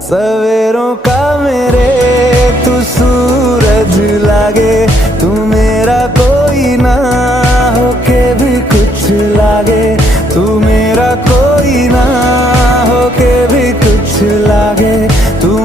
सवेरों का मेरे तू सूरज लागे, तू मेरा कोई ना होके भी कुछ लागे, तू मेरा कोई ना होके भी कुछ लागे, तू